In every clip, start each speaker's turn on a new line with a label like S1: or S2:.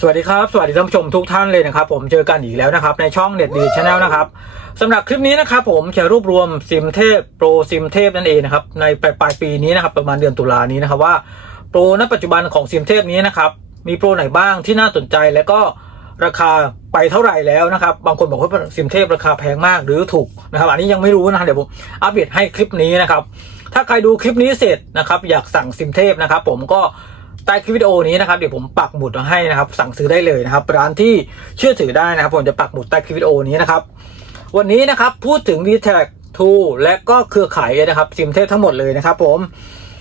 S1: สวัสดีครับ สวัสดีท่านผู้ชมทุกท่านเลยนะครับ ผมเจอกันอีกแล้วนะครับ ในช่องเน็ตดีชาแนลนะครับสำหรับคลิปนี้นะครับผมจะรวบรวมซิมเทพโปรซิมเทพนั่นเองนะครับในปลายปลายปีนี้นะครับประมาณเดือนตุลานี้นะครับว่าโปรณปัจจุบันของซิมเทพนี้นะครับมีโปรไหนบ้างที่น่าสนใจและก็ราคาไปเท่าไหร่แล้วนะครับ บางคนบอกว่าซิมเทพราคาแพงมากหรือถูกนะครับอันนี้ยังไม่รู้นะเดี๋ยวผมอัปเดตให้คลิปนี้นะครับถ้าใครดูคลิปนี้เสร็จนะครับอยากสั่งซิมเทพนะครับผมก็ ใต้คลิปวิดีโอนี้นะครับเดี๋ยวผมปักหมุดมาให้นะครับ สั่งซื้อได้เลยนะครับ ร้านที่เชื่อถือได้นะครับ ผมจะปักหมุดใต้คลิปวิดีโอนี้นะครับ วันนี้นะครับพูดถึง d t แท2และก็เครือข่ายนะครับซิมเทพทั้งหมดเลยนะครับ ผม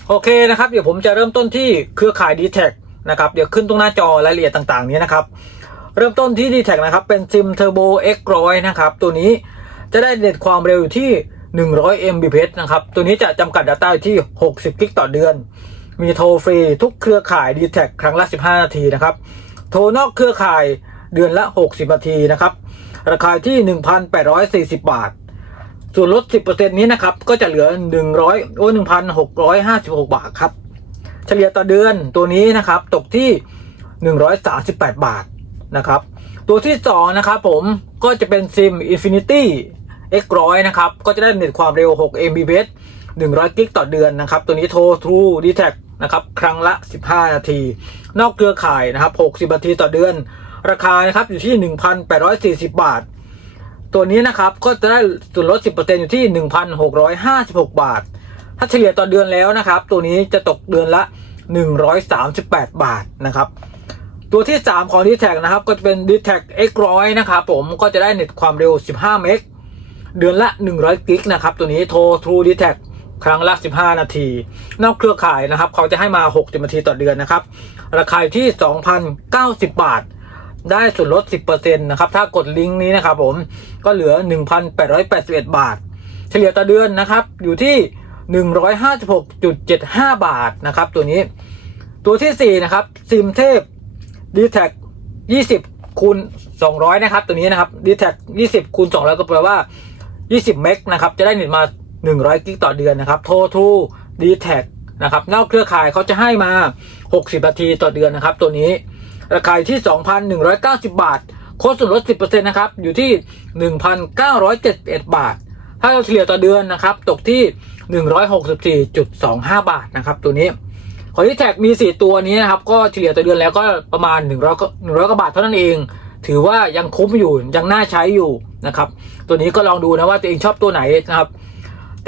S1: โอเคนะครับเดี๋ยวผมจะเริ่มต้นที่เครือข่าย d t แทนะครับเดี๋ยวขึ้นตรงหน้าจอรายละเอียดต่างๆ นี้นะครับ เริ่มต้นที่ d t แทนะครับเป็นซิมเทอร์โบ X ร้อยนะครับตัวนี้จะได้เด็ดความเร็วอยู่ที่ 100 Mbps นะครับตัวนี้จะจำกัด Data อยู่ที่ 60 กิกต่อเดือน มีโทรฟรีทุกเครือข่าย d t แทครั้งละ 15 นาทีนะครับ โทรนอกเครือข่ายเดือนละ 60 นาทีนะครับ ราคาที่ 1,840 บาท ส่วนลด 10%นี้นะครับ ก็จะเหลือ 100โอ้1,656 บาทครับ เฉลี่ยต่อเดือนตัวนี้นะครับ ตกที่ 138 บาทนะครับ ตัวที่ 2 นะครับผมก็จะเป็นซิม Infinity X ร้อยนะครับ ก็จะได้เน็ตความเร็ว 6 Mbps 100 กิกต่อเดือนนะครับ ตัวนี้โทร True d t a c นะครับครั้งละ 15 นาที นอกเครือข่ายนะครับ 60 นาทีต่อเดือน ราคานะครับอยู่ที่ 1,840 บาท ตัวนี้นะครับก็จะได้ส่วนลด 10%อยู่ที่ 1,656 บาท ถ้าเฉลี่ยต่อเดือนแล้วนะครับ ตัวนี้จะตกเดือนละ 138 บาทนะครับตัวที่ 3 ของ d t แทนะครับ ก็จะเป็น d t แท X ร้อยนะครับผมก็จะได้เน็ตความเร็ว 15 เมกเดือนละ 100 กิกนะครับ ตัวนี้โทร True d t แท ครั้งละ 15 นาที นอกเครือข่ายนะครับ เขาจะให้มา 60 นาทีต่อเดือนนะครับ ราคาอยู่ที่ 2,090 บาท ได้ส่วนลด 10%นะครับ ถ้ากดลิงก์นี้นะครับผม ก็เหลือ 1,881 บาท เฉลี่ยต่อเดือนนะครับ อยู่ที่ 156.75 บาทนะครับ ตัวนี้ ตัวที่ 4 นะครับ ซิมเทพ d t แท20คูณ200 นะครับ ตัวนี้นะครับ d t แท20คูณ200 ก็แปลว่า 20 เมกนะครับ จะได้เน็ตมา 100 กิกต่อเดือนนะครับ โทรทู d t แท็นะครับนอกเครือข่ายเขาจะให้มา 60 นาทีต่อเดือนนะครับ ตัวนี้ ราคาอยู่ที่ 2,190 บาท โค้ดส่วนลด 10%นะครับ อยู่ที่ 1,971 บาท ถ้าเราเฉลี่ยต่อเดือนนะครับ ตกที่ 164.25 บาทนะครับ ตัวนี้ขอที่แท็กมี 4 ตัวนี้นะครับ ก็เฉลี่ยต่อเดือนแล้วก็ประมาณ 100 100กว่าบาทเท่านั้นเอง ถือว่ายังคุ้มอยู่ยังน่าใช้อยู่นะครับ ตัวนี้ก็ลองดูนะว่าตัวเองชอบตัวไหนนะครับ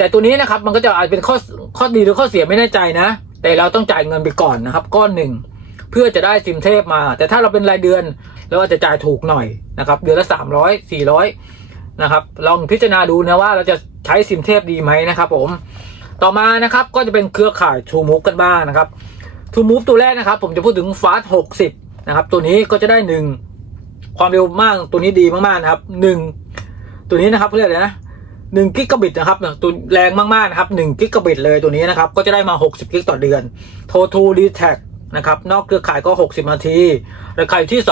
S1: แต่ตัวนี้นะครับมันก็จะอาจเป็นข้อข้อดีหรือข้อเสียไม่แน่ใจนะ แต่เราต้องจ่ายเงินไปก่อนนะครับ ก้อนหนึ่งเพื่อจะได้ซิมเทพมา แต่ถ้าเราเป็นรายเดือนเราอาจจะจ่ายถูกหน่อยนะครับ เดือนละ 300 400นะครับลองพิจารณาดูนะว่าเราจะใช้ซิมเทพดีไหมนะครับ ผม ต่อมานะครับก็จะเป็นเครือข่าย True Move กันบ้างนะครับ True Move ตัวแรกนะครับ ผมจะพูดถึง Fast 60นะครับ ตัวนี้ก็จะได้หนึ่งความเร็วมากตัวนี้ดีมากๆนะครับหนึ่งตัวนี้นะครับเรียกอะไรนะ หนึ่งกิกะบิตนะครับตัวแรงมากๆนะครับหนึ่งกิกะบิตเลยตัวนี้นะครับ ก็จะได้มา 60 กิกต่อเดือนโทรทูดีแท็นะครับ นอกเครือข่ายก็ 60 นาที ราคาอยู่ที่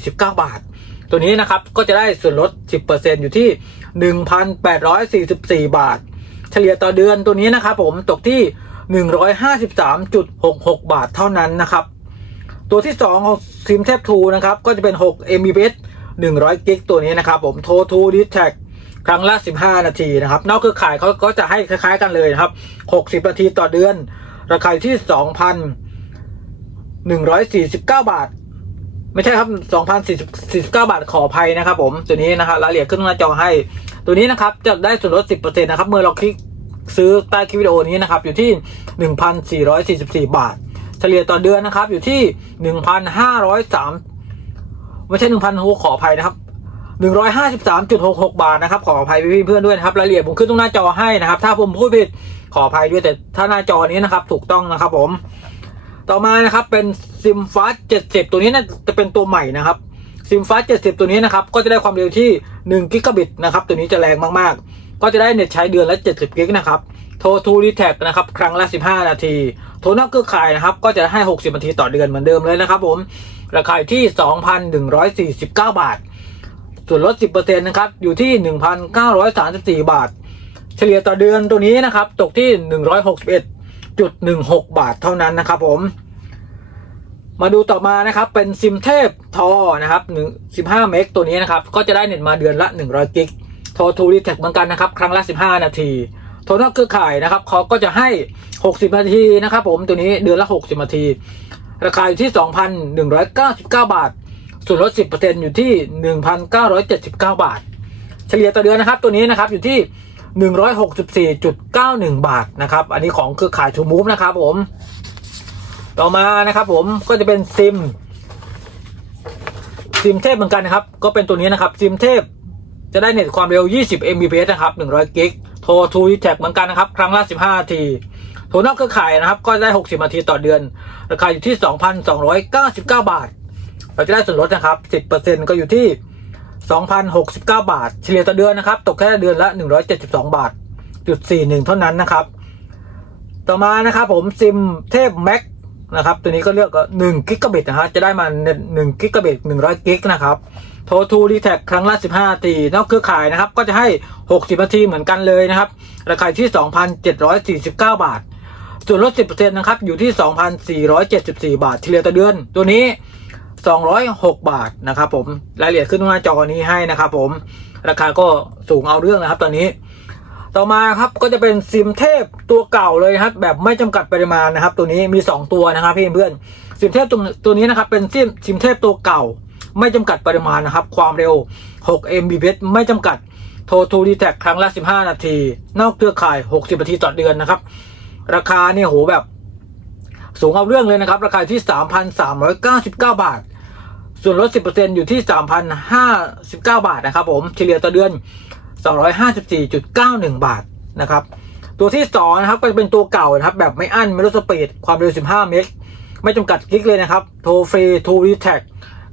S1: 2,049 บาท ตัวนี้นะครับ ก็จะได้ส่วนลด 10%อยู่ที่ 1,844 บาท เฉลี่ยต่อเดือนตัวนี้นะครับผมตกที่ 153.66 บาทเท่านั้นนะครับ ตัวที่ 2 ของซิมเทปทูนะครับ ก็จะเป็น 6 m b s 100 กิกตัวนี้นะครับผมโทรทูดิแท็ ครั้งละ15 นาทีนะครับ นอกเครือข่ายเขาก็จะให้คล้าย ๆ กันเลยนะครับ 60 นาทีต่อเดือน ราคาอยู่ที่ 2,149 บาท ไม่ใช่ครับ 2,049 บาทขออภัยนะครับ ผมตัวนี้นะครับรายละเอียดขึ้นหน้าจอให้ ตัวนี้นะครับจะได้ส่วนลด 10%นะครับ เมื่อเราคลิกซื้อใต้คลิปวิดีโอนี้นะครับ อยู่ที่ 1,444 บาท เฉลี่ยต่อเดือนนะครับ อยู่ที่ 1,503ไม่ใช่1,000ขออภัยนะครับ 153.66 บาทนะครับ ขออภัยพี่เพื่อนด้วยนะครับรายละเอียดผมขึ้นตรงหน้าจอให้นะครับ ถ้าผมพูดผิดขออภัยด้วยแต่ถ้าหน้าจอนี้นะครับ ถูกต้องนะครับ ผม ต่อมานะครับเป็นซิมฟาส70 ตัวนี้น่าจะเป็นตัวใหม่นะครับซิมฟาส70 ตัวนี้นะครับก็จะได้ความเร็วที่1กิกะบิตนะครับตัวนี้จะแรงมากๆ ก็จะได้เน็ตใช้เดือนละ 70กิกนะครับโทรทูดีแท็นะครับครั้งละ 15 นาที โทรนอกเครือข่ายนะครับก็จะให้ 60 นาทีต่อเดือนเหมือนเดิมเลยนะครับ ผมราคาที่ 2,149 บาท ส่วนลด 10%นะครับ อยู่ที่ 1,934 บาท เฉลี่ยต่อเดือนตัวนี้นะครับ ตกที่ 161.16 บาทเท่านั้นนะครับผม มาดูต่อมานะครับ เป็นซิมเทพทอนะครับหนึ่งสิบห้าเมกตัวนี้นะครับ ก็จะได้เน็ตมาเดือนละหนึ่งร้อยกิกโทรทูรีแท็กเหมือนกันนะครับ ครั้งละสิบห้านาที โทรนอกเครือข่ายนะครับเขาก็จะให้หกสิบนาทีนะครับผม ตัวนี้เดือนละหกสิบนาที ราคาอยู่ที่สองพันหนึ่งร้อยเก้าสิบเก้าบาท ส่วนลดสิบเปอยู่ที่หนึ่งพันเก้าร้อยเจ็ดสิบาท เฉลี่ยต่อเดือนนะครับ ตัวนี้นะครับอยู่ที่หนึ่งร้อยหกสิบาทนะครับ อันนี้ของเครือข่ายชูมูฟนะครับผม ต่อมานะครับผมก็จะเป็นซิม ซิมเทพเหมือนกันนะครับ ก็เป็นตัวนี้นะครับ ซิมเทพจะได้เน็ตความเร็ว 20 Mbps นะครับ 100 กิก โทรทูดีแท็กเหมือนกันนะครับ ครั้งละ 15นาทีโทรนอกเครือข่ายนะครับ ก็ได้ 60นาทีต่อเดือน ราคาอยู่ที่ 2,299 บาท เราจะได้ส่วนลดนะครับ 10%ก็อยู่ที่ 2,069 บาท เฉลี่ยต่อเดือนนะครับ ตกแค่เดือนละ 172 บาทจุด41 เท่านั้นนะครับ ต่อมานะครับผมซิมเทพแม็กนะครับตัวนี้ก็เลือก1กิกะบิตนะฮะจะได้มา1กิกะบิต100กิกนะครับโทรทูรีแท็กครั้งละ15นาทีนอกเครือข่ายนะครับ ก็จะให้ 60นาทีเหมือนกันเลยนะครับ ราคาที่ 2,749 บาท ส่วนลด 10%นะครับ อยู่ที่ 2,474 บาทเฉลี่ยต่อเดือน ตัวนี้ 206 บาทนะครับผมรายละเอียดขึ้นหน้าจอนี้ให้นะครับผมราคาก็สูงเอาเรื่องนะครับตอนนี้ ต่อมาครับก็จะเป็นซิมเทพตัวเก่าเลยครับแบบไม่จำกัดปริมาณนะครับ ตัวนี้มี 2 ตัวนะครับพี่เพื่อนซิมเทพตัวตัวนี้นะครับเป็นซิมซิมเทพตัวเก่า ไม่จำกัดปริมาณนะครับ ความเร็ว 6 Mbps ไม่จำกัดโทรทูดีแท็กครั้งละ 15 นาที นอกเครือข่าย 60 นาทีต่อเดือนนะครับ ราคาเนี่ยโหแบบสูงเอาเรื่องเลยนะครับ ราคาที่ 3,399 บาท ส่วนลด 10%อยู่ที่ 3,059 บาทนะครับผมเฉลี่ยต่อเดือน 254.91 บาทนะครับ ตัวที่2นะครับก็จะเป็นตัวเก่านะครับ แบบไม่อั้นไม่ลดสปีดความเร็ว 15 เมกไม่จำกัดกิกเลยนะครับ โทรฟรีทูรีแท็ก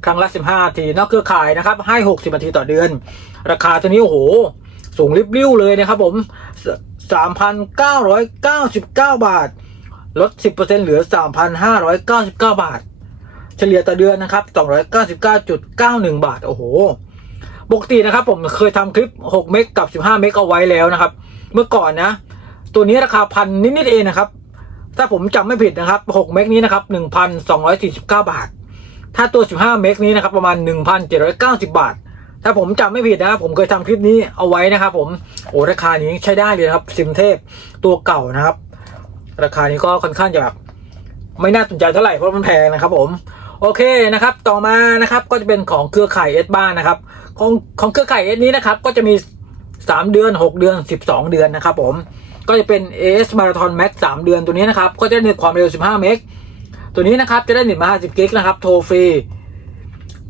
S1: ครั้งละ 15นาทีนอกเครือข่ายนะครับ ให้ 60นาทีต่อเดือน ราคาตัวนี้โอ้โห สูงริบลิ่วเลยนะครับผม 3,999 บาท ลด 10%เหลือ 3,599 บาท เฉลี่ยต่อเดือนนะครับ299.91 บาท โอ้โห ปกตินะครับผมเคยทำคลิป 6 เมกกับ 15 เมกเอาไว้แล้วนะครับ เมื่อก่อนนะ ตัวนี้ราคาพันนิดๆเองนะครับ ถ้าผมจำไม่ผิดนะครับ 6 เมกนี้นะครับ 1,249 บาท ถ้าตัว 15 เมกนี้นะครับประมาณ 1,790 บาท ถ้าผมจำไม่ผิดนะครับผมเคยทำคลิปนี้เอาไว้นะครับผม โอ้ราคานี้ใช้ได้เลยครับซิมเทพตัวเก่านะครับ ราคานี้ก็ค่อนข้างจะแบบไม่น่าสนใจเท่าไหร่เพราะมันแพงนะครับผม โอเคนะครับ ต่อมานะครับก็จะเป็นของเครือข่ายเอสบ้านนะครับ ของของเครือข่ายเอสนี้นะครับ ก็จะมี 3 เดือน 6 เดือน 12 เดือนนะครับ ผมก็จะเป็น AS Marathon Max 3 เดือนตัวนี้นะครับ ก็จะได้เน็ตความเร็ว 15 เมกตัวนี้นะครับ จะได้เน็ตมา 50 กิกนะครับ โทรฟรี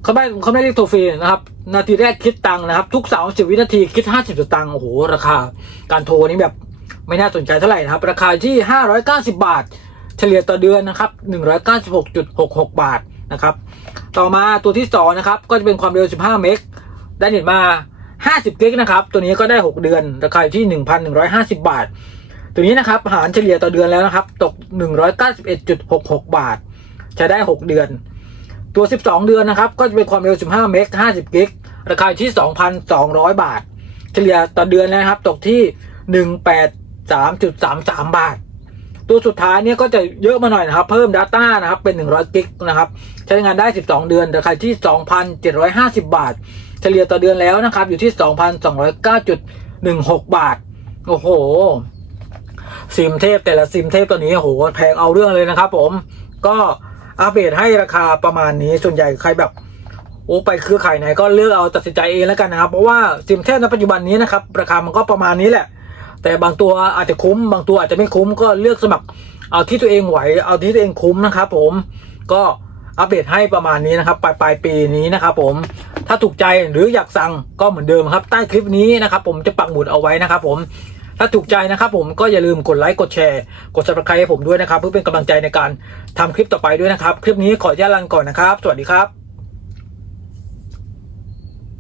S1: เขาไม่เขาไม่เรียกโทรฟรีนะครับ นาทีแรกคิดตังค์นะครับ ทุก30วินาทีคิด 50สตางค์โอ้โห ราคา การโทรนี้แบบไม่น่าสนใจเท่าไหร่นะครับ ราคาที่ 590 บาท เฉลี่ยต่อเดือนนะครับ 196.66 บาท นะครับ ต่อมาตัวที่2นะครับก็จะเป็นความเร็ว 15 เมกได้เน็ตมา 50 กิกนะครับ ตัวนี้ก็ได้ 6 เดือนราคาอยู่ที่ 1,150 บาท ตัวนี้นะครับหารเฉลี่ยต่อเดือนแล้วนะครับ ตก 191.66 บาทใช้ได้ 6 เดือน ตัว 12 เดือนนะครับ ก็จะเป็นความเร็ว 15 เมก50 กิกราคาอยู่ที่ 2,200 บาท เฉลี่ยต่อเดือนนะครับ ตกที่ 183.33 บาท ตัวสุดท้ายเนี่ยก็จะเยอะมาหน่อยนะครับ เพิ่ม Data นะครับ เป็น 100กิกนะครับ ใช้งานได้ 12 เดือนราคาที่ 2,750 บาท เฉลี่ยต่อเดือนแล้วนะครับ อยู่ที่ 2,209.16 บาท โอ้โห ซิมเทพแต่ละซิมเทพตัวนี้โอ้โหแพงเอาเรื่องเลยนะครับผมก็อัปเดตให้ราคาประมาณนี้ส่วนใหญ่ใครแบบโอ้ไปคือขายไหนก็เลือกเอาตัดสินใจเองแล้วกันนะครับ เพราะว่าซิมเทพในปัจจุบันนี้นะครับ ราคามันก็ประมาณนี้แหละ แต่บางตัวอาจจะคุ้ม บางตัวอาจจะไม่คุ้มก็เลือกสมัครเอาที่ตัวเองไหวเอาที่ตัวเองคุ้มนะครับผมก็อัปเดตให้ประมาณนี้นะครับปลายปลายปีนี้นะครับผมถ้าถูกใจหรืออยากสั่งก็เหมือนเดิมครับ ใต้คลิปนี้นะครับผมจะปักหมุดเอาไว้นะครับผมถ้าถูกใจนะครับผมก็อย่าลืมกดไลค์กดแชร์ กด subscribe ให้ผมด้วยนะครับ เพื่อเป็นกำลังใจในการทำคลิปต่อไปด้วยนะครับ คลิปนี้ขอญาตลาก่อนนะครับ สวัสดีครับ